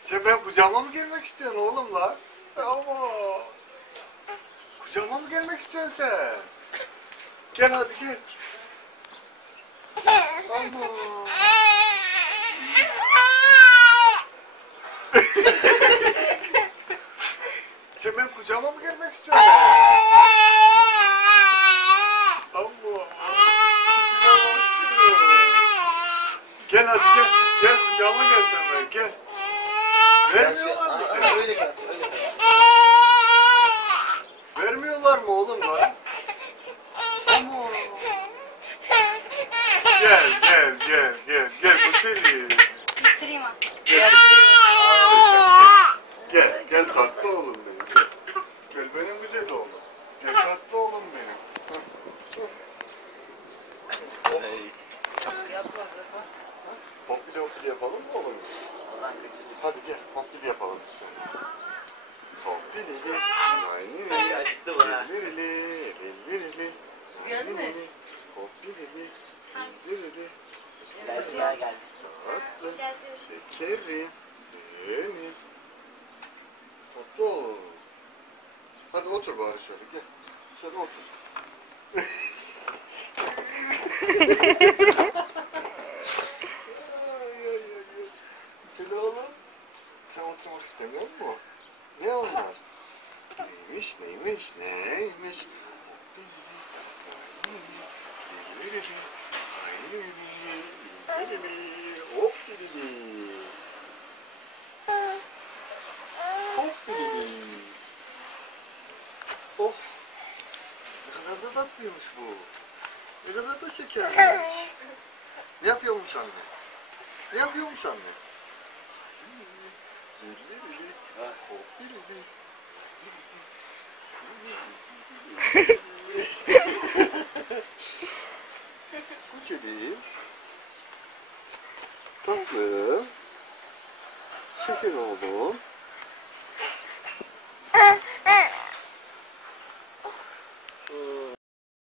Sen benim kucağıma mı gelmek istiyorsun oğlum lan? Ama kucağıma mı gelmek istiyorsun sen? Gel hadi gel. Ama. Sen benim kucağıma mı gelmek istiyorsun? Ama. Gel hadi gel. Gel kucağıma gel sen ben gel. Vermiyorlar mı seni? Öyle kalsın, öyle kalsın. Vermiyorlar mı oğlum lan? Ama. Gel gel gel gel gel güzelim. Bitireyim ha. Gel. Gel gel tatlı oğlum benim. Gel. Gel benim güzel oğlum. Gel tatlı oğlum benim. Hoppili hoppili yapalım mı oğlum? Hadi gel hoppili yapalım biz seninle. Hoppili li. Aynı. Acıktı bu ha. Lirili. Lirili. Geldi mi? Hoppili li. Lirili. Siyah geldi. Tatlı. Şekerim. Benim. Tatlı oğlum. Hadi otur bari şöyle gel. Şöyle otur. Ay, ay, ay, ay. Söyle oğlum. Sen oturmak istemiyor musun? Ne onlar? Neymiş neymiş neymiş? Hop gidi. Hop gidi. Oh. Ne kadar da tatlıymış bu. Ne kadar da şekerliymiş. Ne yapıyormuş anne? Ne yapıyormuş anne? Hop gidi. Güzelim. Tatlı. Şeker oğlum.